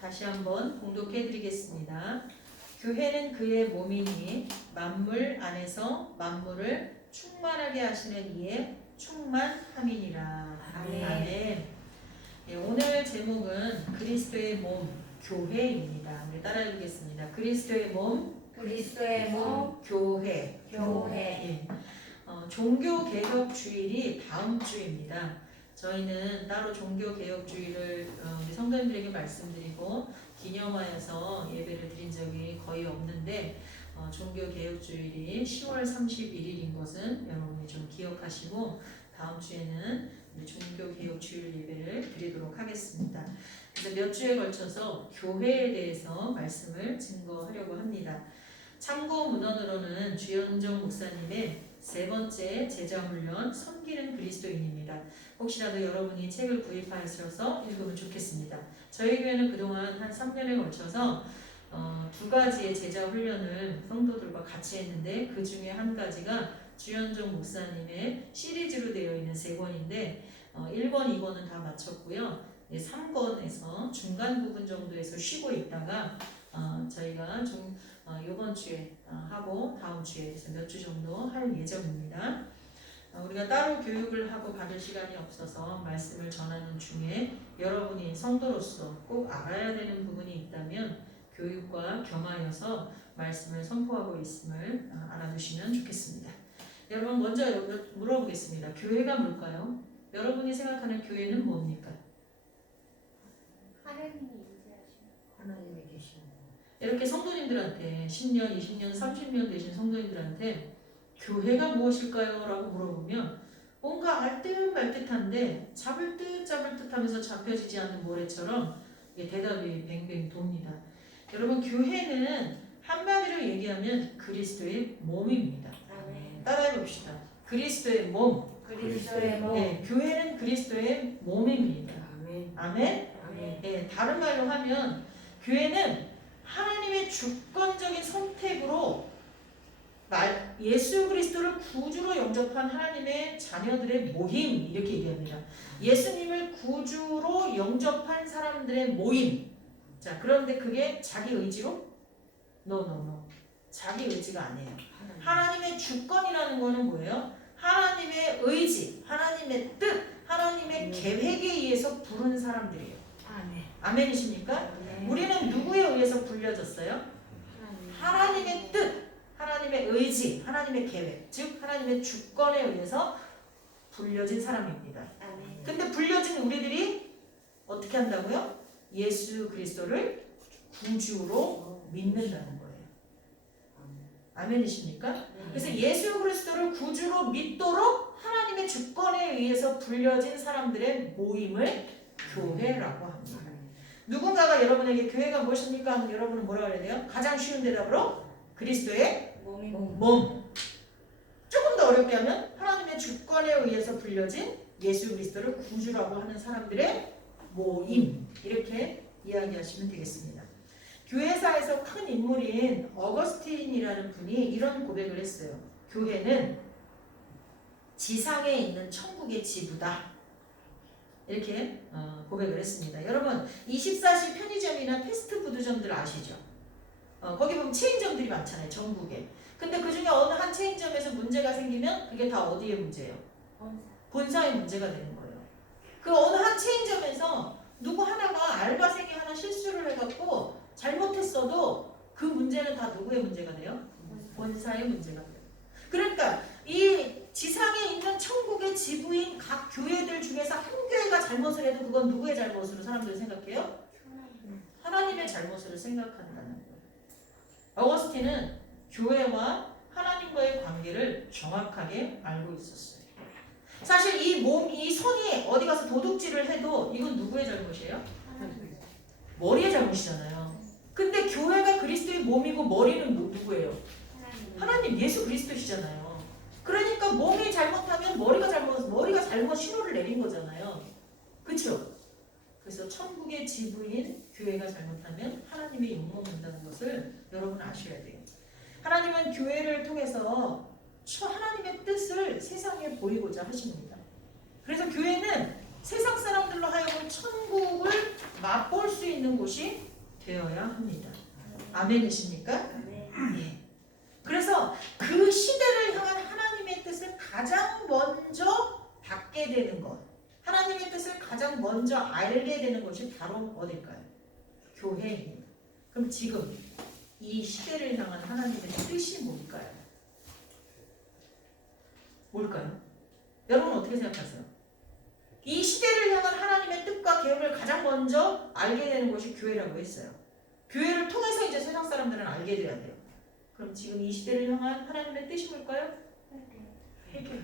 다시 한번 봉독해 드리겠습니다. 교회는 그의 몸이니 만물 안에서 만물을 충만하게 하시는 이의 충만함이니라. 아멘. 아멘. 예, 오늘 제목은 그리스도의 몸, 교회입니다. 우리 따라해 보겠습니다. 그리스도의 몸, 그리스도의 몸, 교회. 교회. 예. 종교개혁 주일이 다음 주입니다. 저희는 따로 종교개혁 주일을 우리 성도님들에게 말씀드리고 기념하여서 예배를 드린 적이 거의 없는데 종교개혁 주일이 10월 31일인 것은 여러분이 좀 기억하시고 다음 주에는 우리 종교개혁 주일 예배를 드리도록 하겠습니다. 그래서 몇 주에 걸쳐서 교회에 대해서 말씀을 증거하려고 합니다. 참고 문헌으로는 주현정 목사님의 세 번째 제자훈련 섬기는 그리스도인입니다. 혹시라도 여러분이 책을 구입하셔서 읽으면 좋겠습니다. 저희 교회는 그동안 한 3년에 걸쳐서 두 가지의 제자훈련을 성도들과 같이 했는데 그 중에 한 가지가 주현정 목사님의 시리즈로 되어 있는 세 권인데 1권, 2권은 다 마쳤고요. 3권에서 중간 부분 정도에서 쉬고 있다가 저희가 이번 주에 하고 다음 주에 몇 주 정도 할 예정입니다. 우리가 따로 교육을 하고 받을 시간이 없어서 말씀을 전하는 중에 여러분이 성도로서 꼭 알아야 되는 부분이 있다면 교육과 겸하여서 말씀을 선포하고 있음을 알아두시면 좋겠습니다. 여러분 먼저 물어보겠습니다. 교회가 뭘까요? 여러분이 생각하는 교회는 뭡니까? 하나님이 임재하시는 하나님이 계신 이렇게 성도님들한테 10년, 20년, 30년 되신 성도님들한테 교회가 무엇일까요? 라고 물어보면 뭔가 알듯 말듯한데 잡을 듯 하면서 잡혀지지 않는 모래처럼 대답이 뱅뱅 돕니다. 여러분 교회는 한마디로 얘기하면 그리스도의 몸입니다. 아멘. 따라해 봅시다. 그리스도의 몸. 그리스도의 몸. 네, 교회는 그리스도의 몸입니다. 아멘. 아멘. 아멘. 네, 다른 말로 하면 교회는 하나님의 주권적인 선택으로 예수 그리스도를 구주로 영접한 하나님의 자녀들의 모임 이렇게 얘기합니다. 예수님을 구주로 영접한 사람들의 모임. 자, 그런데 그게 자기 의지로? No. 자기 의지가 아니에요. 하나님의 주권이라는 거는 뭐예요? 하나님의 의지, 하나님의 뜻, 하나님의 계획에 의해서 부른 사람들이에요. 아멘. 아멘이십니까? 아멘. 우리는 누구에 의해서 불려졌어요? 하나님의 뜻, 하나님의 의지, 하나님의 계획, 즉 하나님의 주권에 의해서 불려진 사람입니다. 아멘. 근데 불려진 우리들이 어떻게 한다고요? 예수 그리스도를 구주로 믿는다는 거예요. 아멘이십니까? 그래서 예수 그리스도를 구주로 믿도록 하나님의 주권에 의해서 불려진 사람들의 모임을 교회라고 합니다. 누군가가 여러분에게 교회가 무엇입니까? 하면 여러분은 뭐라고 해야 돼요? 가장 쉬운 대답으로 그리스도의 몸이 몸. 조금 더 어렵게 하면 하나님의 주권에 의해서 불려진 예수 그리스도를 구주라고 하는 사람들의 모임. 이렇게 이야기하시면 되겠습니다. 교회사에서 큰 인물인 어거스틴이라는 분이 이런 고백을 했어요. 교회는 지상에 있는 천국의 지부다. 이렇게 고백을 했습니다. 여러분 24시 편의점이나 패스트푸드점들 아시죠? 거기 보면 체인점들이 많잖아요. 전국에. 근데 그 중에 어느 한 체인점에서 문제가 생기면 그게 다 어디의 문제예요? 본사의 문제가 되는 거예요. 그 어느 한 체인점에서 누구 하나가 알바생이 하나 실수를 해갖고 잘못했어도 그 문제는 다 누구의 문제가 돼요? 본사의 문제가 돼요. 그러니까 이 지상에 있는 천국의 지부인 각 교회들 중에서 한 교회가 잘못을 해도 그건 누구의 잘못으로 사람들이 생각해요? 하나님의 잘못으로 생각한다는 거예요. 어거스틴은 교회와 하나님과의 관계를 정확하게 알고 있었어요. 사실 이 몸, 이 손이 어디 가서 도둑질을 해도 이건 누구의 잘못이에요? 머리의 잘못이잖아요. 근데 교회가 그리스도의 몸이고 머리는 누구예요? 하나님, 예수 그리스도시잖아요. 그러니까 몸이 잘못하면 머리가 잘못 신호를 내린 거잖아요. 그렇죠? 그래서 천국의 지부인 교회가 잘못하면 하나님의 욕먹는다는 것을 여러분 아셔야 돼요. 하나님은 교회를 통해서 하나님의 뜻을 세상에 보이고자 하십니다. 그래서 교회는 세상 사람들로 하여금 천국을 맛볼 수 있는 곳이 되어야 합니다. 아멘이십니까? 네. 예. 그래서 그 시대를 향한 하나님의 뜻을 가장 먼저 받게 되는 것, 하나님의 뜻을 가장 먼저 알게 되는 것이 바로 어딜까요? 교회입니다. 그럼 지금 이 시대를 향한 하나님의 뜻이 뭘까요? 뭘까요? 여러분 어떻게 생각하세요? 이 시대를 향한 하나님의 뜻과 계획을 가장 먼저 알게 되는 것이 교회라고 했어요. 교회를 통해서 이제 세상 사람들은 알게 돼야 돼요. 그럼 지금 이 시대를 향한 하나님의 뜻이 뭘까요? 회개.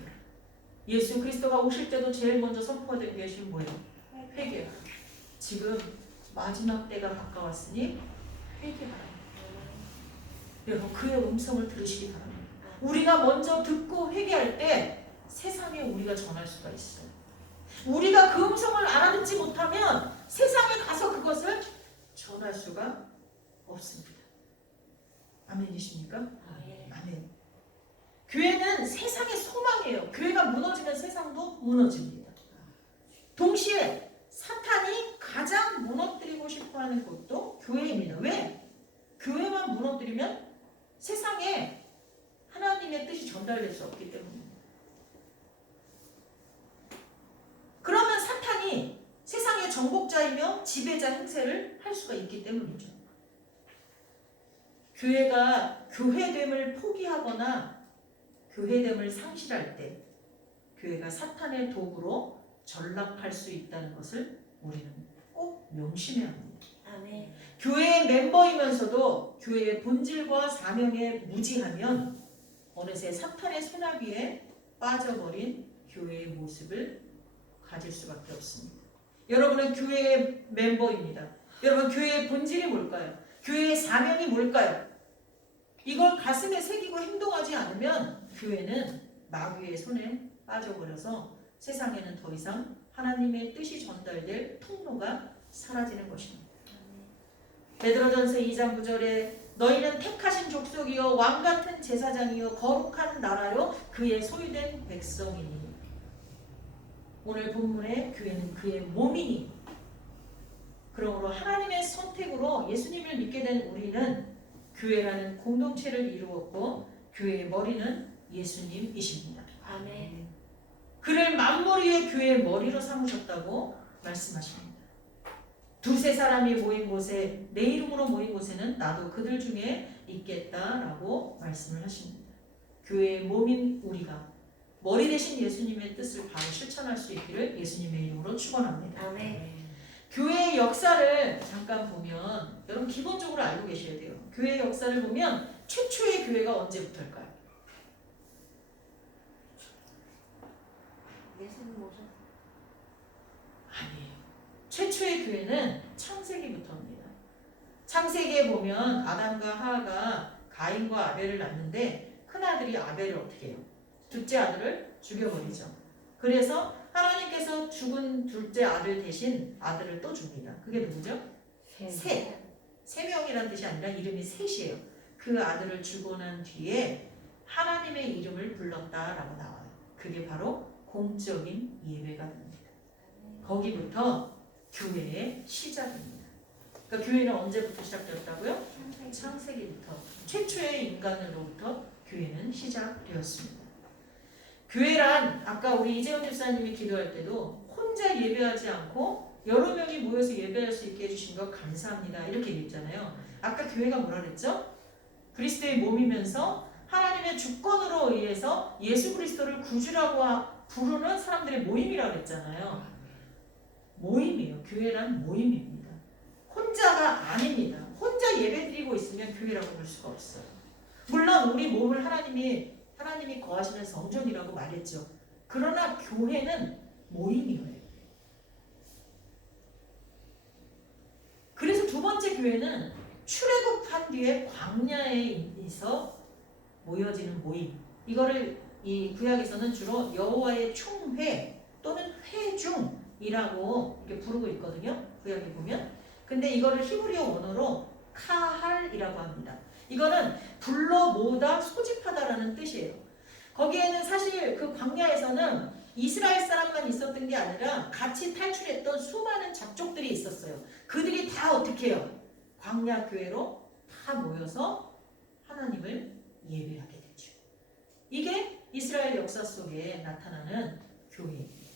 예수 그리스도가 오실 때도 제일 먼저 선포된 것이 뭐예요? 회개. 지금 마지막 때가 가까웠으니 회개하라. 여러분 그의 음성을 들으시기 바랍니다. 우리가 먼저 듣고 회개할 때 세상에 우리가 전할 수가 있어요. 우리가 그 음성을 알아듣지 못하면 세상에 가서 그것을 전할 수가 없습니다. 아멘이십니까? 아멘. 교회는 세상의 소망이에요. 교회가 무너지면 세상도 무너집니다. 동시에 사탄이 가장 무너뜨리고 싶어하는 곳도 교회입니다. 왜? 교회만 무너뜨리면 세상에 하나님의 뜻이 전달될 수 없기 때문입니다. 그러면 사탄이 세상의 정복자이며 지배자 행세를 할 수가 있기 때문이죠. 교회가 교회됨을 포기하거나 교회됨을 상실할 때 교회가 사탄의 도구로 전락할 수 있다는 것을 우리는 꼭 명심해야 합니다. 아멘. 교회의 멤버이면서도 교회의 본질과 사명에 무지하면 어느새 사탄의 소나기에 빠져버린 교회의 모습을 가질 수밖에 없습니다. 여러분은 교회의 멤버입니다. 여러분 교회의 본질이 뭘까요? 교회의 사명이 뭘까요? 이걸 가슴에 새기고 행동하지 않으면 교회는 마귀의 손에 빠져버려서 세상에는 더 이상 하나님의 뜻이 전달될 통로가 사라지는 것입니다. 베드로전서 2장 9절에 너희는 택하신 족속이요 왕같은 제사장이요 거룩한 나라요 그의 소유된 백성이니. 오늘 본문의 교회는 그의 몸이니. 그러므로 하나님의 선택으로 예수님을 믿게 된 우리는 교회라는 공동체를 이루었고 교회의 머리는 예수님이십니다. 아멘. 그를 만물 위에 교회의 머리로 삼으셨다고 말씀하십니다. 두세 사람이 모인 곳에 내 이름으로 모인 곳에는 나도 그들 중에 있겠다라고 말씀을 하십니다. 교회의 몸인 우리가 머리 대신 예수님의 뜻을 바로 실천할 수 있기를 예수님의 이름으로 축원합니다. 아멘. 교회의 역사를 잠깐 보면 여러분 기본적으로 알고 계셔야 돼요. 교회의 역사를 보면 최초의 교회가 언제부터일까요? 예수님 오셨. 아니에요. 최초의 교회는 창세기부터입니다. 창세기에 보면 아담과 하하가 가인과 아벨을 낳는데 큰아들이 아벨을 어떻게 해요? 둘째 아들을 죽여버리죠. 그래서 하나님께서 죽은 둘째 아들 대신 아들을 또 줍니다. 그게 누구죠? 셋. 세 명이라는 뜻이 아니라 이름이 셋이에요. 그 아들을 주고 난 뒤에 하나님의 이름을 불렀다라고 나와요. 그게 바로 공적인 예배가 됩니다. 거기부터 교회의 시작입니다. 그러니까 교회는 언제부터 시작되었다고요? 창세기부터 최초의 인간으로부터 교회는 시작되었습니다. 교회란 아까 우리 이재훈 집사님이 기도할 때도 혼자 예배하지 않고 여러 명이 모여서 예배할 수 있게 해주신 것 감사합니다 이렇게 얘기했잖아요. 아까 교회가 뭐라 그랬죠? 그리스도의 몸이면서 하나님의 주권으로 의해서 예수 그리스도를 구주라고 부르는 사람들의 모임이라고 그랬잖아요. 모임이에요. 교회란 모임입니다. 혼자가 아닙니다. 혼자 예배드리고 있으면 교회라고 볼 수가 없어요. 물론 우리 몸을 하나님이 거하시는 성전이라고 말했죠. 그러나 교회는 모임이에요. 그래서 두 번째 교회는 출애굽한 뒤에 광야에서 모여지는 모임. 이거를 이 구약에서는 주로 여호와의 총회 또는 회중이라고 이렇게 부르고 있거든요. 구약에 보면. 근데 이거를 히브리어 원어로 카할이라고 합니다. 이거는 불러 모으다 소집하다라는 뜻이에요. 거기에는 사실 그 광야에서는 이스라엘 사람만 있었던 게 아니라 같이 탈출했던 수많은 잡족들이 있었어요. 그들이 다 어떻게 해요? 광야 교회로 다 모여서 하나님을 예배하게 되죠. 이게 이스라엘 역사 속에 나타나는 교회입니다.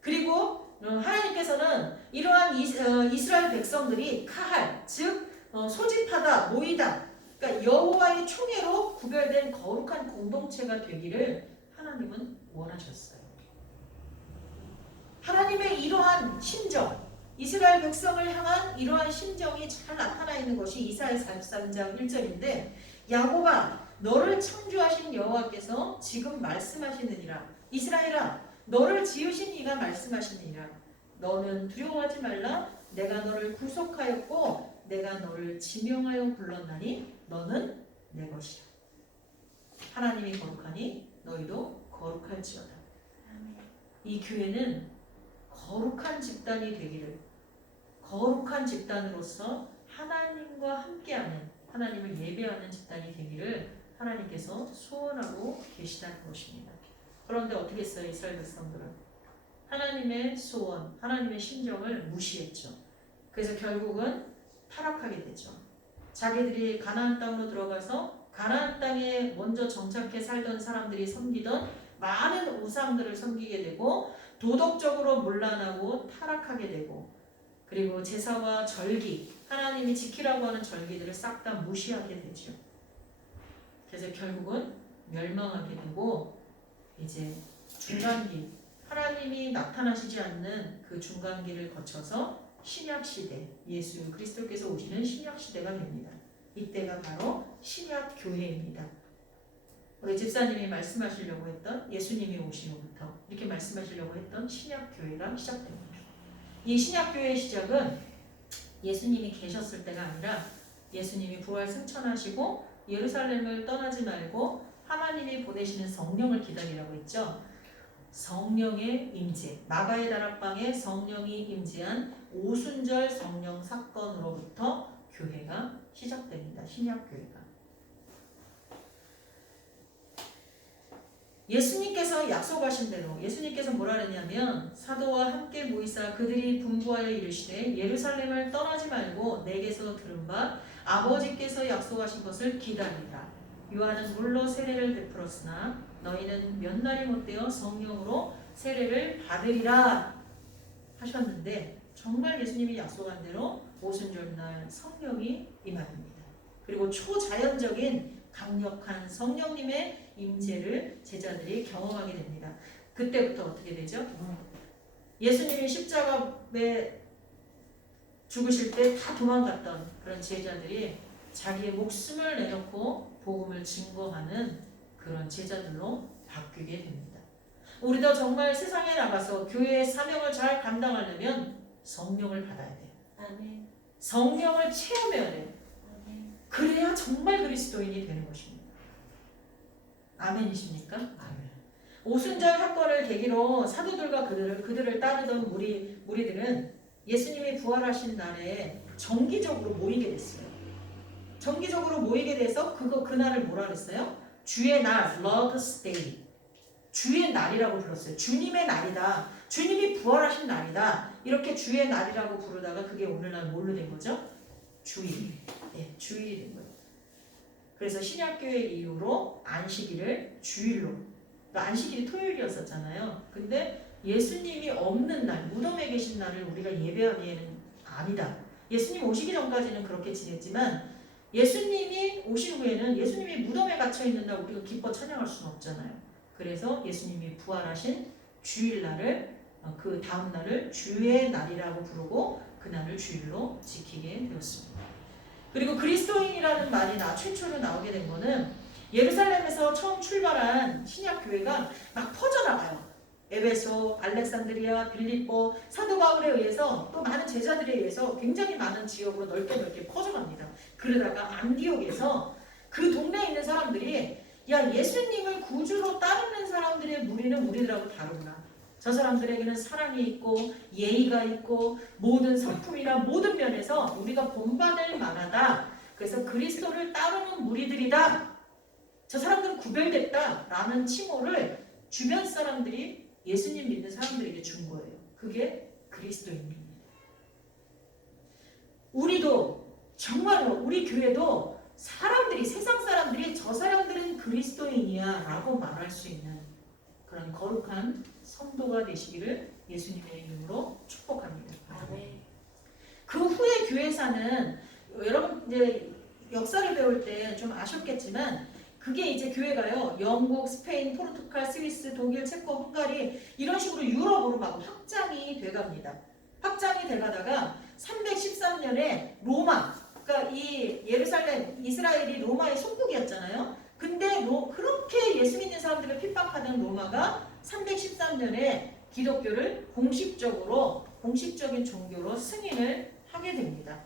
그리고 하나님께서는 이러한 이스라엘 백성들이 카할, 즉 소집하다, 모이다, 그러니까 여호와의 총회로 구별된 거룩한 공동체가 되기를 하나님은 원하셨어요. 하나님의 이러한 심정, 이스라엘 백성을 향한 이러한 심정이 잘 나타나 있는 것이 이사야 43장 1절인데 야곱아 너를 창조하신 여호와께서 지금 말씀하시느니라. 이스라엘아 너를 지으신 이가 말씀하시느니라. 너는 두려워하지 말라. 내가 너를 구속하였고 내가 너를 지명하여 불렀나니 너는 내 것이라. 하나님이 거룩하니 너희도 거룩할지어다. 이 교회는 거룩한 집단이 되기를, 거룩한 집단으로서 하나님과 함께하는, 하나님을 예배하는 집단이 되기를 하나님께서 소원하고 계시다는 것입니다. 그런데 어떻게 했어요? 이스라엘 백성들은 하나님의 소원, 하나님의 심정을 무시했죠. 그래서 결국은 타락하게 되죠. 자기들이 가나안 땅으로 들어가서 가나안 땅에 먼저 정착해 살던 사람들이 섬기던 많은 우상들을 섬기게 되고 도덕적으로 문란하고 타락하게 되고 그리고 제사와 절기, 하나님이 지키라고 하는 절기들을 싹 다 무시하게 되죠. 그래서 결국은 멸망하게 되고 이제 중간기, 하나님이 나타나시지 않는 그 중간기를 거쳐서 신약시대, 예수 그리스도께서 오시는 신약시대가 됩니다. 이때가 바로 신약교회입니다. 우리 집사님이 말씀하시려고 했던 예수님이 오신 후부터 이렇게 말씀하시려고 했던 신약교회가 시작됩니다. 이 신약교회의 시작은 예수님이 계셨을 때가 아니라 예수님이 부활 승천하시고 예루살렘을 떠나지 말고 하나님이 보내시는 성령을 기다리라고 했죠. 성령의 임재, 마가의 다락방에 성령이 임재한 오순절 성령 사건으로부터 교회가 시작됩니다. 신약교회가. 예수님께서 약속하신 대로 예수님께서 뭐라 그랬냐면 사도와 함께 모이사 그들이 분부하여 이르시되 예루살렘을 떠나지 말고 내게서 들은 바 아버지께서 약속하신 것을 기다리라. 요한은 물로 세례를 베풀었으나 너희는 몇 날이 못되어 성령으로 세례를 받으리라 하셨는데 정말 예수님이 약속한 대로 오순절날 성령이 임합니다. 그리고 초자연적인 강력한 성령님의 임재를 제자들이 경험하게 됩니다. 그때부터 어떻게 되죠? 예수님이 십자가에 죽으실 때 다 도망갔던 그런 제자들이 자기의 목숨을 내놓고 복음을 증거하는 그런 제자들로 바뀌게 됩니다. 우리도 정말 세상에 나가서 교회의 사명을 잘 감당하려면 성령을 받아야 돼요. 아멘. 성령을 체험해야 돼요. 아멘. 그래야 정말 그리스도인이 되는 것입니다. 아멘이십니까? 아멘. 오순절 사건을 계기로 사도들과 그들을 따르던 무리들은 예수님이 부활하신 날에 정기적으로 모이게 됐어요. 정기적으로 모이게 돼서 그날을 뭐라 그랬어요? 주의 날, Lord's Day. 주의 날이라고 불렀어요. 주님의 날이다. 주님이 부활하신 날이다. 이렇게 주의 날이라고 부르다가 그게 오늘날 뭘로 된 거죠? 주일. 네, 주일이 된 거예요. 그래서 신약교회 이후로 안식일을 주일로. 그러니까 안식일이 토요일이었었잖아요. 근데 예수님이 없는 날, 무덤에 계신 날을 우리가 예배하기에는 아니다. 예수님 오시기 전까지는 그렇게 지냈지만 예수님이 오신 후에는 예수님이 무덤에 갇혀 있는 날 우리가 기뻐 찬양할 수는 없잖아요. 그래서 예수님이 부활하신 주일날을 그 다음 날을 주의 날이라고 부르고 그 날을 주일로 지키게 되었습니다. 그리고 그리스도인이라는 말이 최초로 나오게 된 거는 예루살렘에서 처음 출발한 신약 교회가 막 퍼져나가요. 에베소, 알렉산드리아, 빌립보, 사도 바울에 의해서 또 많은 제자들에 의해서 굉장히 많은 지역으로 넓게 퍼져갑니다. 그러다가 안디옥에서 그 동네에 있는 사람들이 야 예수님을 구주로 따르는 사람들의 무리는 우리들하고 다르구나. 저 사람들에게는 사랑이 있고 예의가 있고 모든 성품이나 모든 면에서 우리가 본받을 만하다. 그래서 그리스도를 따르는 무리들이다. 저 사람들은 구별됐다라는 칭호를 주변 사람들이 예수님 믿는 사람들에게 준 거예요. 그게 그리스도인입니다. 우리도 정말로 우리 교회도 사람들이 세상 사람들이 저 사람들은 그리스도인이야 라고 말할 수 있는 그런 거룩한 성도가 되시기를 예수님의 이름으로 축복합니다. 그 후에 교회사는 여러분 이제 역사를 배울 때 좀 아셨겠지만 그게 이제 교회가요 영국, 스페인, 포르투갈, 스위스, 독일, 체코, 헝가리 이런 식으로 유럽으로 막 확장이 돼갑니다. 확장이 돼가다가 313년에 로마, 그러니까 이 예루살렘, 이스라엘이 로마의 속국이었잖아요. 근데 그렇게 예수 믿는 사람들을 핍박하던 로마가 313년에 기독교를 공식적인 종교로 승인을 하게 됩니다.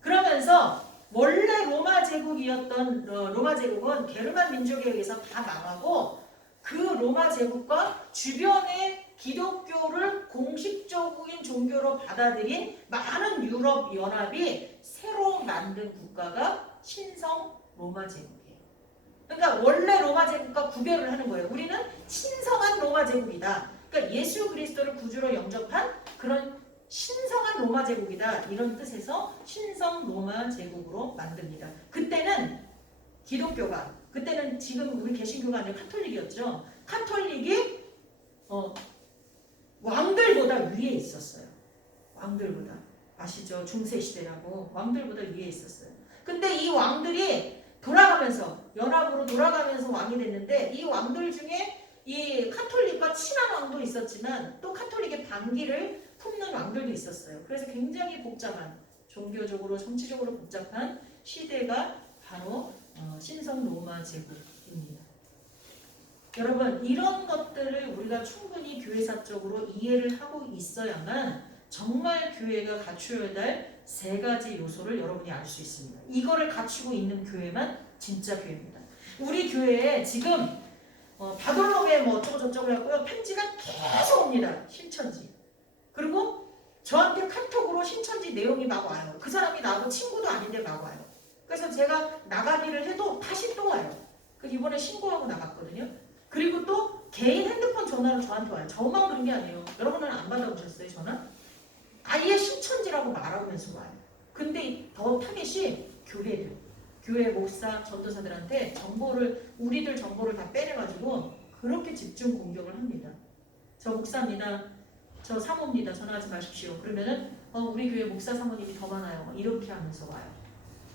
그러면서 원래 로마 제국이었던 로마 제국은 게르만 민족에 의해서 다 망하고 그 로마 제국과 주변의 기독교를 공식적인 종교로 받아들인 많은 유럽 연합이 새로 만든 국가가 신성 로마 제국이에요. 그러니까 원래 로마 제국과 구별을 하는 거예요. 우리는 신성한 로마 제국이다. 그러니까 예수 그리스도를 구주로 영접한 그런 신성한 로마 제국이다. 이런 뜻에서 신성 로마 제국으로 만듭니다. 그때는 기독교가, 그때는 지금 우리 개신교가 아니라 카톨릭이었죠. 카톨릭이 왕들보다 위에 있었어요. 왕들보다. 아시죠? 중세시대라고 왕들보다 위에 있었어요. 근데 이 왕들이 돌아가면서 연합으로 돌아가면서 왕이 됐는데 이 왕들 중에 이 카톨릭과 친한 왕도 있었지만 또 카톨릭의 반기를 품는 왕들도 있었어요. 그래서 굉장히 복잡한 종교적으로 정치적으로 복잡한 시대가 바로 신성 로마 제국입니다. 여러분 이런 것들을 우리가 충분히 교회사적으로 이해를 하고 있어야만 정말 교회가 갖추어야 될 세 가지 요소를 여러분이 알 수 있습니다. 이거를 갖추고 있는 교회만 진짜 교회입니다. 우리 교회에 지금 바돌롬에 뭐 어쩌고 저쩌고 해갖고요 편지가 계속 옵니다. 신천지. 그리고 저한테 카톡으로 신천지 내용이 막 와요. 그 사람이 나하고 친구도 아닌데 막 와요. 그래서 제가 나가기를 해도 다시 또 와요. 그래서 이번에 신고하고 나갔거든요. 그리고 또 개인 핸드폰 전화로 저한테 와요. 저만 그런 게 아니에요. 여러분은 안 받아보셨어요 전화? 아예 신천지라고 말하면서 와요. 근데 더 타겟이 교회들, 교회 목사, 전도사들한테 우리들 정보를 다 빼내가지고 그렇게 집중 공격을 합니다. 저 목사입니다. 저 사모입니다. 전화하지 마십시오. 그러면은 우리 교회 목사 사모님이 더 많아요. 이렇게 하면서 와요.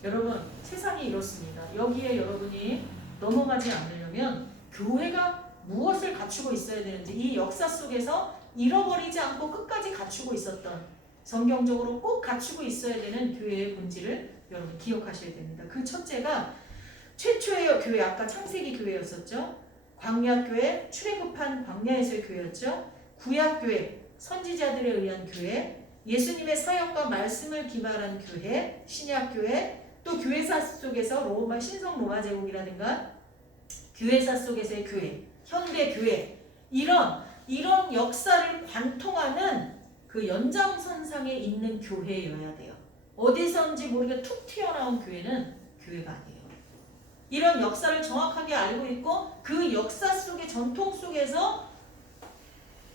여러분 세상이 이렇습니다. 여기에 여러분이 넘어가지 않으려면 교회가 무엇을 갖추고 있어야 되는지 이 역사 속에서 잃어버리지 않고 끝까지 갖추고 있었던 성경적으로 꼭 갖추고 있어야 되는 교회의 본질을 여러분 기억하셔야 됩니다. 그 첫째가 최초의 교회 아까 창세기 교회였었죠. 광야교회 출애굽한 광야에서의 교회였죠. 구약교회 선지자들에 의한 교회, 예수님의 사역과 말씀을 기말한 교회, 신약교회, 또 교회사 속에서 신성 로마 제국이라든가 교회사 속에서의 교회, 현대교회 이런 역사를 관통하는 그 연장선상에 있는 교회여야 돼요. 어디선지 모르게 툭 튀어나온 교회는 교회가 아니에요. 이런 역사를 정확하게 알고 있고 그 역사 속의 전통 속에서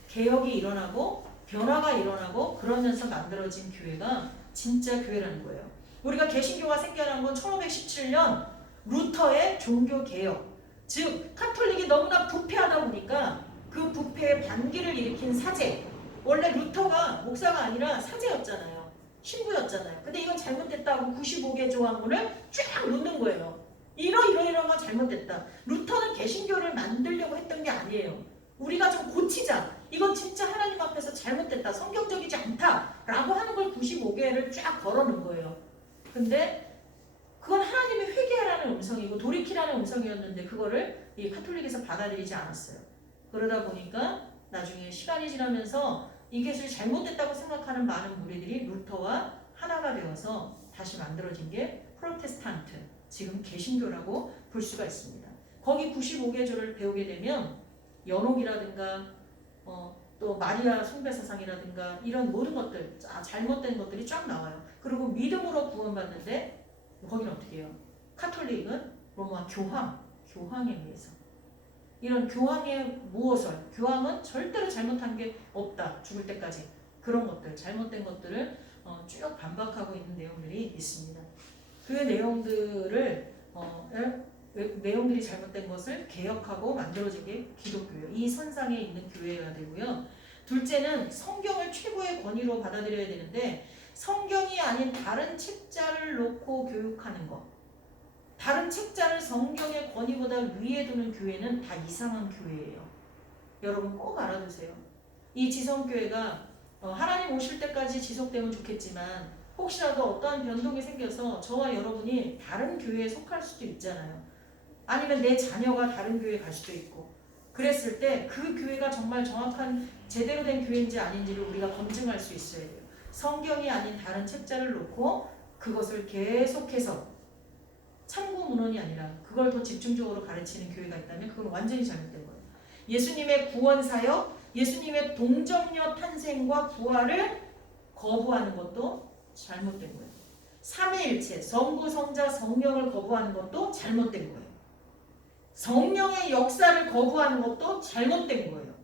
개혁이 일어나고 변화가 일어나고 그러면서 만들어진 교회가 진짜 교회라는 거예요. 우리가 개신교가 생겨난 건 1517년 루터의 종교개혁, 즉 카톨릭이 너무나 부패하다 보니까 그 부패의 반기를 일으킨 사제, 원래 루터가 목사가 아니라 사제였잖아요. 신부였잖아요. 근데 이건 잘못됐다고 95개 조항문을 쫙 놓는 거예요. 이런 건 잘못됐다. 루터는 개신교를 만들려고 했던 게 아니에요. 우리가 좀 고치자. 이건 진짜 하나님 앞에서 잘못됐다. 성경적이지 않다. 라고 하는 걸 95개를 쫙 걸어놓은 거예요. 근데 그건 하나님의 회개하라는 음성이고 돌이키라는 음성이었는데 그거를 이 카톨릭에서 받아들이지 않았어요. 그러다 보니까 나중에 시간이 지나면서 이 것을 잘못됐다고 생각하는 많은 무리들이 루터와 하나가 되어서 다시 만들어진 게 프로테스탄트, 지금 개신교라고 볼 수가 있습니다. 거기 95개조를 배우게 되면 연옥이라든가 또 마리아 숭배사상이라든가 이런 모든 것들, 잘못된 것들이 쫙 나와요. 그리고 믿음으로 구원받는데 거기는 어떻게 해요? 카톨릭은 로마 교황에 의해서. 이런 교황의 모호설, 교황은 절대로 잘못한 게 없다. 죽을 때까지. 그런 것들, 잘못된 것들을 쭉 반박하고 있는 내용들이 있습니다. 그 내용들을 내용들이 잘못된 것을 개혁하고 만들어진 게 기독교예요. 이 선상에 있는 교회여야 되고요. 둘째는 성경을 최고의 권위로 받아들여야 되는데 성경이 아닌 다른 책자를 놓고 교육하는 것. 다른 책자를 성경의 권위보다 위에 두는 교회는 다 이상한 교회예요. 여러분 꼭 알아두세요. 이 지성교회가 하나님 오실 때까지 지속되면 좋겠지만 혹시라도 어떠한 변동이 생겨서 저와 여러분이 다른 교회에 속할 수도 있잖아요. 아니면 내 자녀가 다른 교회에 갈 수도 있고 그랬을 때 그 교회가 정말 정확한 제대로 된 교회인지 아닌지를 우리가 검증할 수 있어야 돼요. 성경이 아닌 다른 책자를 놓고 그것을 계속해서 참고 문헌이 아니라 그걸 더 집중적으로 가르치는 교회가 있다면 그건 완전히 잘못된 거예요. 예수님의 구원사역, 예수님의 동정녀 탄생과 부활을 거부하는 것도 잘못된 거예요. 삼위일체, 성부, 성자, 성령을 거부하는 것도 잘못된 거예요. 성령의 역사를 거부하는 것도 잘못된 거예요.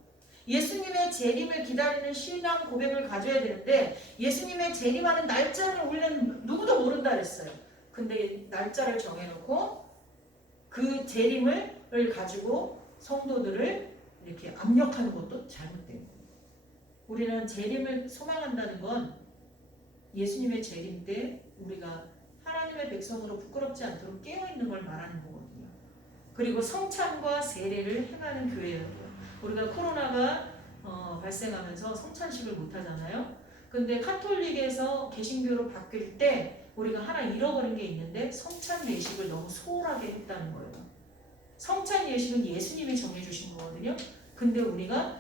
예수님의 재림을 기다리는 신앙 고백을 가져야 되는데 예수님의 재림하는 날짜를 우리는 누구도 모른다 그랬어요. 근데 날짜를 정해놓고 그 재림을 가지고 성도들을 이렇게 압력하는 것도 잘못된 거예요. 우리는 재림을 소망한다는 건 예수님의 재림 때 우리가 하나님의 백성으로 부끄럽지 않도록 깨어있는 걸 말하는 거거든요. 그리고 성찬과 세례를 행하는 교회예요. 우리가 코로나가 발생하면서 성찬식을 못하잖아요. 근데 카톨릭에서 개신교로 바뀔 때 우리가 하나 잃어버린 게 있는데 성찬 예식을 너무 소홀하게 했다는 거예요. 성찬 예식은 예수님이 정해주신 거거든요. 근데 우리가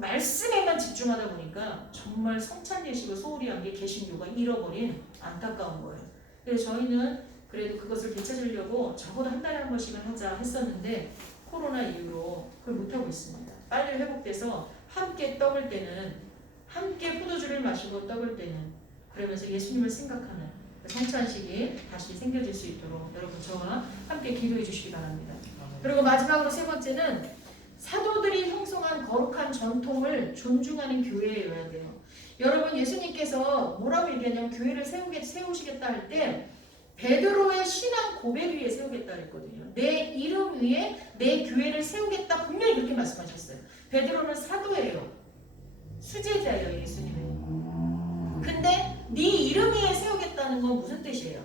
말씀에만 집중하다 보니까 정말 성찬 예식을 소홀히 한 게 개신교가 잃어버린 안타까운 거예요. 그래서 저희는 그래도 그것을 되찾으려고 적어도 한 달에 한 번씩은 하자 했었는데 코로나 이후로 그걸 못하고 있습니다. 빨리 회복돼서 함께 떡을 때는 함께 포도주를 마시고 떡을 때는 그러면서 예수님을 생각하는 성찬식이 다시 생겨질 수 있도록 여러분 저와 함께 기도해 주시기 바랍니다. 그리고 마지막으로 세 번째는 사도들이 형성한 거룩한 전통을 존중하는 교회여야 돼요. 여러분 예수님께서 뭐라고 얘기하냐면 교회를 세우시겠다 할 때 베드로의 신앙 고백 위에 세우겠다 그랬거든요. 내 이름 위에 내 교회를 세우겠다 분명히 그렇게 말씀하셨어요. 베드로는 사도예요. 수제자예요 예수님의. 근데 네 이름 위에 세우겠다는 건 무슨 뜻이에요?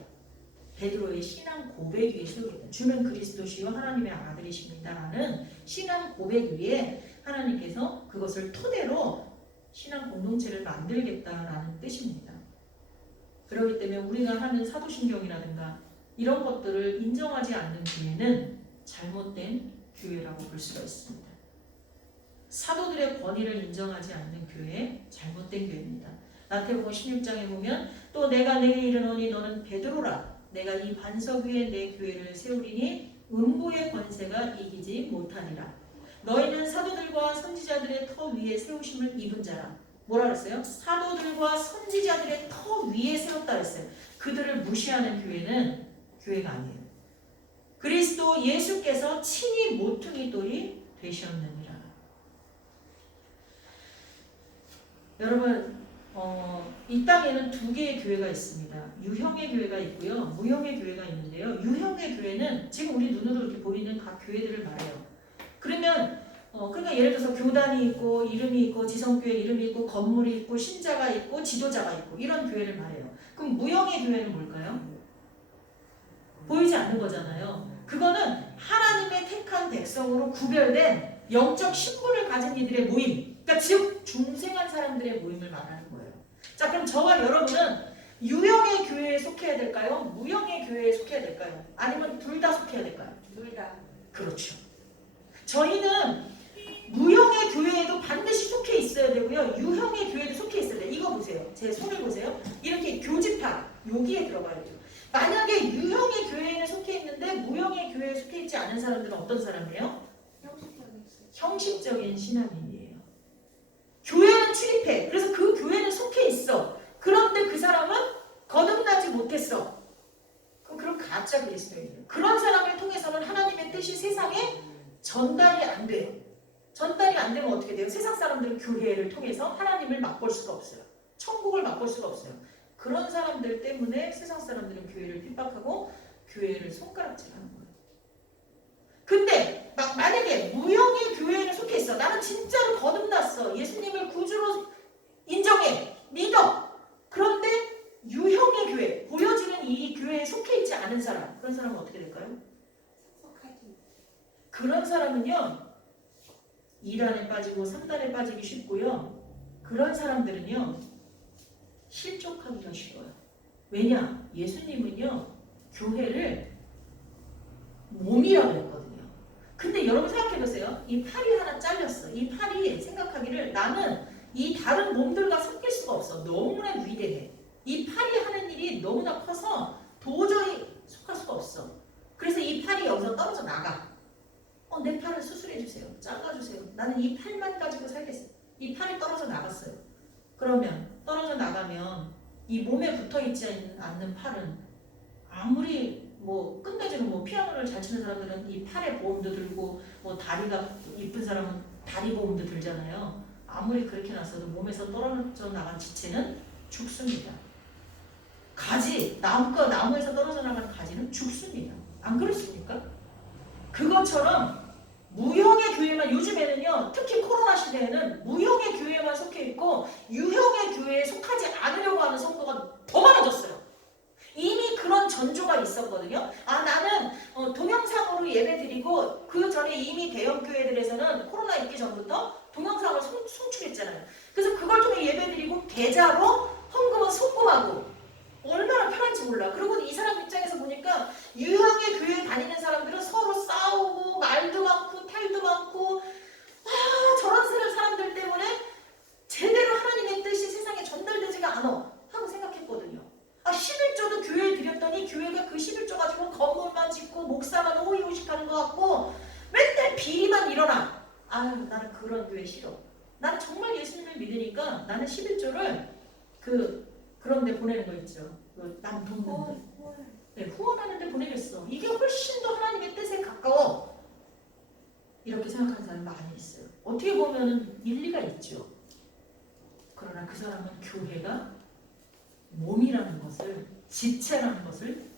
베드로의 신앙 고백 위에 세우겠다. 주는 그리스도시요 하나님의 아들이십니다라는 신앙 고백 위에 하나님께서 그것을 토대로 신앙 공동체를 만들겠다라는 뜻입니다. 그렇기 때문에 우리가 하는 사도신경이라든가 이런 것들을 인정하지 않는 교회는 잘못된 교회라고 볼 수가 있습니다. 사도들의 권위를 인정하지 않는 교회, 잘못된 교회입니다. 마태복음 16장에 보면 또 내가 내게 이르노니 너는 베드로라 내가 이 반석 위에 내 교회를 세우리니 음부의 권세가 이기지 못하리라. 너희는 사도들과 선지자들의 터 위에 세우심을 입은 자라. 뭐라 그랬어요? 사도들과 선지자들의 터 위에 세웠다 그랬어요. 그들을 무시하는 교회는 교회가 아니에요. 그리스도 예수께서 친히 모퉁이 돌이 되셨느니라. 여러분 이 땅에는 두 개의 교회가 있습니다. 유형의 교회가 있고요. 무형의 교회가 있는데요. 유형의 교회는 지금 우리 눈으로 이렇게 보이는 각 교회들을 말해요. 그러면 그러니까 예를 들어서 교단이 있고 이름이 있고 지성교회 이름이 있고 건물이 있고 신자가 있고 지도자가 있고 이런 교회를 말해요. 그럼 무형의 교회는 뭘까요? 보이지 않는 거잖아요. 그거는 하나님의 택한 백성으로 구별된 영적 신분을 가진 이들의 모임, 그러니까 즉 중생한 사람들의 모임을 말하는 거예요. 자, 그럼 저와 여러분은 유형의 교회에 속해야 될까요? 무형의 교회에 속해야 될까요? 아니면 둘 다 속해야 될까요? 둘 다. 그렇죠. 저희는 무형의 교회에도 반드시 속해 있어야 되고요. 유형의 교회도 속해 있어야 돼요. 이거 보세요. 제 손을 보세요. 이렇게 교집합 여기에 들어가야 돼요. 만약에 유형의 교회에는 속해 있는데 무형의 교회에 속해 있지 않은 사람들은 어떤 사람이에요? 형식적인 신앙인이에요. 교회는 출입해. 그래서 그 교회는 속해 있어. 그런데 그 사람은 거듭나지 못했어. 그럼 큰 가짜 그리스도인이에요. 그런 사람을 통해서는 하나님의 뜻이 세상에 전달이 안 돼요. 전달이 안 되면 어떻게 돼요? 세상 사람들은 교회를 통해서 하나님을 맛볼 수가 없어요. 천국을 맛볼 수가 없어요. 그런 사람들 때문에 세상 사람들은 교회를 핍박하고 교회를 손가락질하는 거예요. 근데 만약에 무형의 교회에 속해 있어. 나는 진짜로 거듭났어. 예수님을 구주로 인정해. 믿어. 그런데 유형의 교회, 보여지는 이 교회에 속해 있지 않은 사람, 그런 사람은 어떻게 될까요? 그런 사람은요, 2단에 빠지고 3단에 빠지기 쉽고요. 그런 사람들은요, 실족하기가 쉬워요. 왜냐? 예수님은요, 교회를 몸이라고 했거든요. 근데 여러분 생각해보세요. 이 팔이 하나 잘렸어. 이 팔이 생각하기를 나는 이 다른 몸들과 섞일 수가 없어. 너무나 위대해. 이 팔이 하는 일이 너무나 커서 도저히 속할 수가 없어. 그래서 이 팔이 여기서 떨어져 나가. 내 팔을 수술해주세요. 잘라주세요. 나는 이 팔만 가지고 살겠어. 이 팔이 떨어져 나갔어요. 그러면 떨어져 나가면 이 몸에 붙어있지 않는 팔은 아무리 끝내주는 피아노를 잘 치는 사람들은 이 팔에 보험도 들고 다리가 이쁜 사람은 다리 보험도 들잖아요. 아무리 그렇게 났어도 몸에서 떨어져 나간 지체는 죽습니다. 가지, 나무에서 떨어져 나가는 가지는 죽습니다. 안 그렇습니까? 그것처럼 무형의 교회만, 요즘에는요, 특히 코로나 시대에는 무형의 교회만 속해 있고 유형의 교회에 속하지 않으려고 하는 성도가 더 많아졌어요. 이미 그런 전조가 있었거든요. 나는 동영상으로 예배드리고 그 전에 이미 대형 교회들에서는 코로나 있기 전부터 동영상을 송출했잖아요. 그래서 그걸 통해 예배드리고 계좌로 헌금은 송금하고 얼마나 편한지 몰라. 그리고 이 사람 입장에서 보니까 유형의 교회 다니는 사람들은 서로 싸우고 말도 많고 탈도 많고 저런 사람들 때문에 제대로 하나님의 뜻이 세상에 전달되지가 않아 하고 생각했거든요. 11조도 교회에 드렸더니 교회가 그 11조 가지고 건물만 짓고 목사만 호의호식하는 것 같고 맨날 비리만 일어나. 나는 그런 교회 싫어. 나는 정말 예수님을 믿으니까 나는 11조를 그런 데 보내는 거 있죠. 남동네들. 네, 후원하는 데 보내겠어. 이게 훨씬 더 하나님의 뜻에 가까워. 이렇게 생각하는 사람이 많이 있어요. 어떻게 보면 일리가 있죠. 그러나 그 사람은 교회가 몸이라는 것을, 지체라는 것을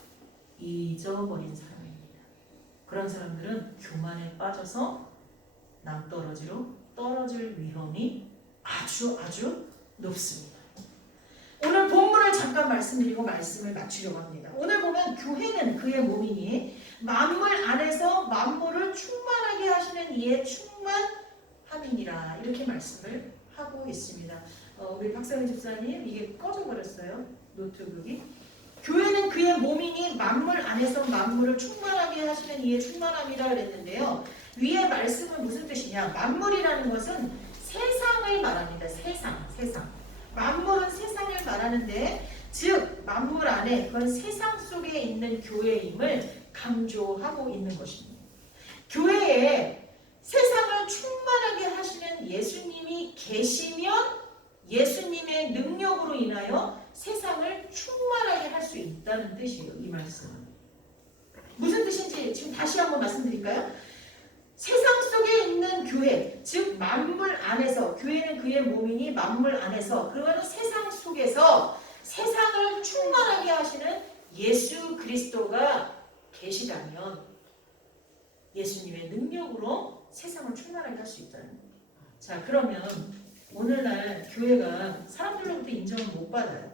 잊어버린 사람입니다. 그런 사람들은 교만에 빠져서 낭떠러지로 떨어질 위험이 아주 높습니다. 오늘 본문을 잠깐 말씀드리고 말씀을 마치려고 합니다. 오늘 보면 교회는 그의 몸이니 만물 안에서 만물을 충만하게 하시는 이의 충만함이니라, 이렇게 말씀을 하고 있습니다. 우리 박상희 집사님, 이게 꺼져버렸어요. 노트북이. 교회는 그의 몸이니 만물 안에서 만물을 충만하게 하시는 이의 충만함이라 그랬는데요. 위의 말씀은 무슨 뜻이냐? 만물이라는 것은 세상을 말합니다. 세상. 만물은 세상을 말하는데, 즉 만물 안에 그건 세상 속에 있는 교회임을 강조하고 있는 것입니다. 교회에 세상을 충만하게 하시는 예수님이 계시면 예수님의 능력으로 인하여 세상을 충만하게 할 수 있다는 뜻이에요. 이 말씀은 무슨 뜻인지 지금 다시 한번 말씀드릴까요? 세상 속에 있는 교회, 즉 만물 안에서, 교회는 그의 몸이니 만물 안에서, 그거는 세상 속에서 세상을 충만하게 하시는 예수 그리스도가 계시다면 예수님의 능력으로 세상을 충만하게 할 수 있다는 거예요. 자, 그러면 오늘날 교회가 사람들로부터 인정을 못 받아요.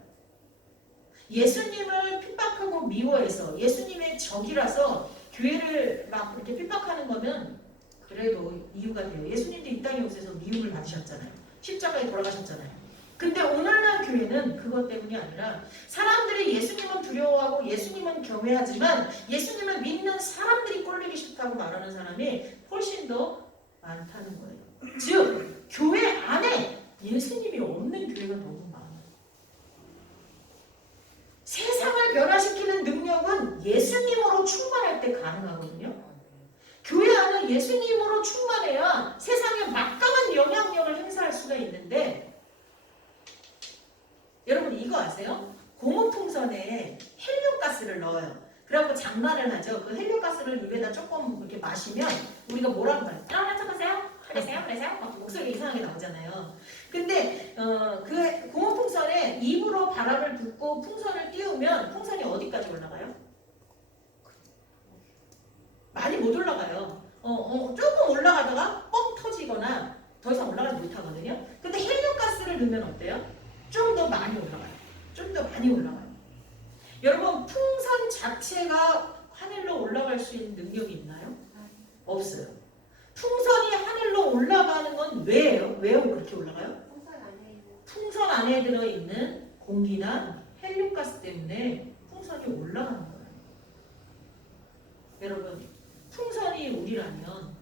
예수님을 핍박하고 미워해서 예수님의 적이라서 교회를 막 이렇게 핍박하는 거면 그래도 이유가 돼요. 예수님도 이 땅에 오셔서 미움을 받으셨잖아요. 십자가에 돌아가셨잖아요. 근데 오늘날 교회는 그것 때문이 아니라 사람들이 예수님은 두려워하고 예수님은 경외하지만 예수님을 믿는 사람들이 꼴리기 싫다고 말하는 사람이 훨씬 더 많다는 거예요. 즉 교회 안에 예수님이 없는 교회가 너무 많아요. 세상을 변화시키는 능력은 예수님으로 충만할 때 가능하거든요. 교회 안에 예수님으로 충만해야 세상에 막강한 영향력을 행사할 수가 있는데, 여러분 이거 아세요? 고무풍선에 헬륨가스를 넣어요. 그래갖고 장난을 하죠. 그 헬륨가스를 입에다 조금 이렇게 마시면 우리가 뭐라고 말해요? 한척하세요? 그러세요? 목소리 이상하게 나오잖아요. 근데 그 고무풍선에 입으로 바람을 붓고 풍선을 띄우면 풍선이 어디까지 올라가요? 많이 못 올라가요. 조금 올라가다가 뻥 터지거나 더 이상 올라가지 못하거든요. 근데 헬륨가스를 넣으면 어때요? 좀 더 많이 올라가요. 좀 더 많이 올라가요. 여러분 풍선 자체가 하늘로 올라갈 수 있는 능력이 있나요? 없어요. 풍선이 하늘로 올라가는 건 왜예요? 왜 그렇게 올라가요? 풍선 안에 들어있는 공기나 헬륨가스 때문에 풍선이 올라가는 거예요. 여러분 풍선이 우리라면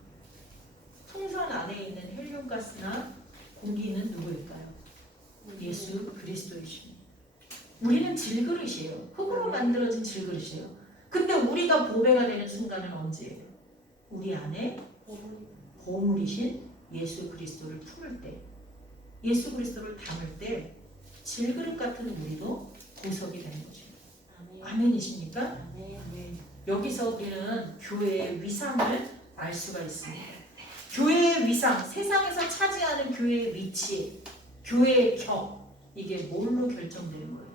풍선 안에 있는 헬륨가스나 공기는 누구일까요? 예수 그리스도이십니다. 우리는 질그릇이에요. 흙으로 만들어진 질그릇이에요. 근데 우리가 보배가 되는 순간은 언제예요? 우리 안에 보물이신 예수 그리스도를 품을 때, 예수 그리스도를 담을 때 질그릇 같은 우리도 보석이 되는 거죠. 아멘이십니까? 네. 여기서 우리는 교회의 위상을 알 수가 있습니다. 교회의 위상, 세상에서 차지하는 교회의 위치, 교회의 격, 이게 뭘로 결정되는 거예요?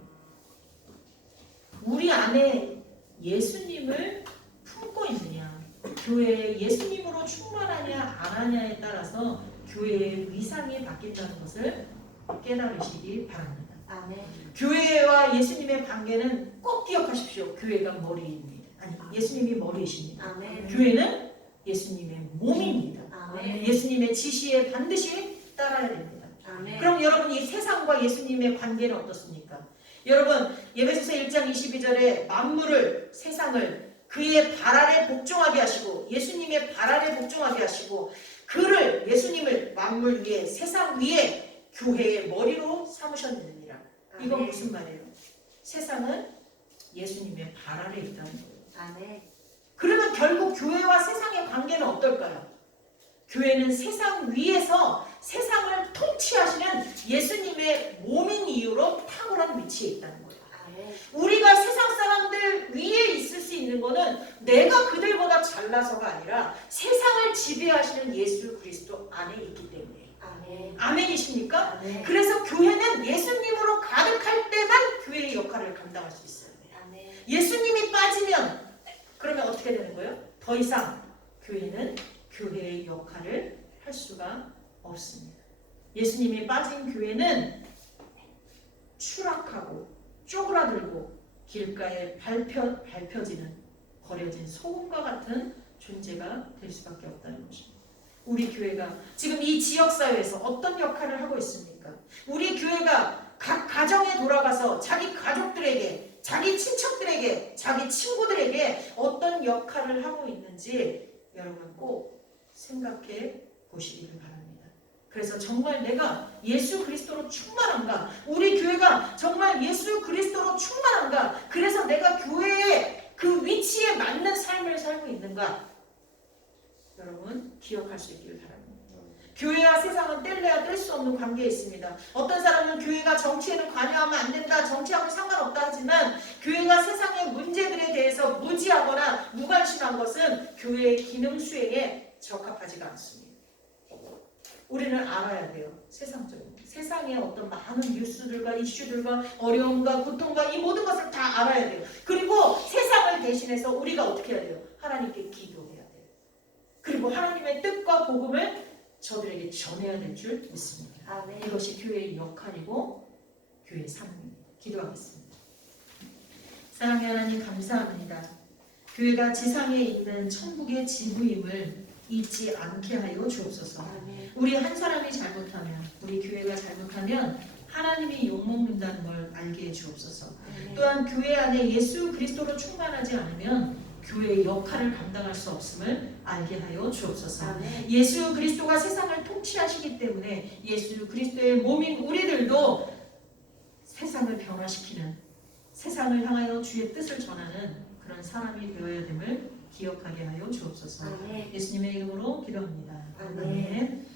우리 안에 예수님을 품고 있느냐, 교회에 예수님으로 충만하냐 안 하냐에 따라서 교회의 위상이 바뀐다는 것을 깨달으시기 바랍니다. 아멘. 교회와 예수님의 관계는 꼭 기억하십시오. 교회가 머리입니다. 아니, 예수님이 머리이십니다. 아멘. 교회는 예수님의 몸입니다. 아멘. 예수님의 지시에 반드시 따라야 됩니다. 아멘. 그럼 여러분 이 세상과 예수님의 관계는 어떻습니까? 여러분 에베소서 1장 22절에 만물을 세상을 그의 발 아래 복종하게 하시고 예수님의 발 아래 복종하게 하시고 그를 예수님을 만물 위에 세상 위에 교회의 머리로 삼으셨느니라. 이건 무슨 말이에요? 세상은 예수님의 발 아래 있다는 거예요. 아멘. 그러면 결국 교회와 세상의 관계는 어떨까요? 교회는 세상 위에서 세상을 통치하시는 예수님의 몸인 이유로 탁월한 위치에 있다는 거예요. 아멘. 우리가 세상 사람들 위에 있을 수 있는 거는 내가 그들보다 잘나서가 아니라 세상을 지배하시는 예수 그리스도 안에 있기 때문에. 아멘. 아멘이십니까? 아멘. 그래서 교회는 예수님으로 가득할 때만 교회의 역할을 감당할 수 있어요. 아멘. 예수님이 빠지면 그러면 어떻게 되는 거예요? 더 이상 교회는 교회의 역할을 할 수가 없습니다. 예수님이 빠진 교회는 추락하고 쪼그라들고 길가에 밟혀지는 버려진 소금과 같은 존재가 될 수밖에 없다는 것입니다. 우리 교회가 지금 이 지역사회에서 어떤 역할을 하고 있습니까? 우리 교회가 각 가정에 돌아가서 자기 가족들에게, 자기 친척들에게, 자기 친구들에게 어떤 역할을 하고 있는지 여러분 꼭 생각해 보시기를 바랍니다. 그래서 정말 내가 예수 그리스도로 충만한가? 우리 교회가 정말 예수 그리스도로 충만한가? 그래서 내가 교회의 그 위치에 맞는 삶을 살고 있는가? 여러분 기억할 수 있기를 바랍니다. 교회와 세상은 뗄래야 뗄 수 없는 관계에 있습니다. 어떤 사람은 교회가 정치에는 관여하면 안 된다, 정치하고 상관없다 하지만 교회가 세상의 문제들에 대해서 무지하거나 무관심한 것은 교회의 기능 수행에 적합하지가 않습니다. 우리는 알아야 돼요. 세상적인 세상의 어떤 많은 뉴스들과 이슈들과 어려움과 고통과 이 모든 것을 다 알아야 돼요. 그리고 세상을 대신해서 우리가 어떻게 해야 돼요? 하나님께 기도해야 돼요. 그리고 하나님의 뜻과 복음을 저들에게 전해야 될 줄 믿습니다. 아멘. 이것이 교회의 역할이고 교회의 삶입니다. 기도하겠습니다. 사랑의 하나님 감사합니다. 교회가 지상에 있는 천국의 지부임을 잊지 않게 하여 주옵소서. 아멘. 우리 한 사람이 잘못하면, 우리 교회가 잘못하면 하나님이 욕먹는다는 걸 알게 해 주옵소서. 아멘. 또한 교회 안에 예수 그리스도로 충만하지 않으면 교회의 역할을 감당할 수 없음을 알게 하여 주옵소서. 아멘. 예수 그리스도가 세상을 통치하시기 때문에 예수 그리스도의 몸인 우리들도 세상을 변화시키는, 세상을 향하여 주의 뜻을 전하는 그런 사람이 되어야 됨을 기억하게 하여 주옵소서. 아멘. 예수님의 이름으로 기도합니다. 아멘. 아멘.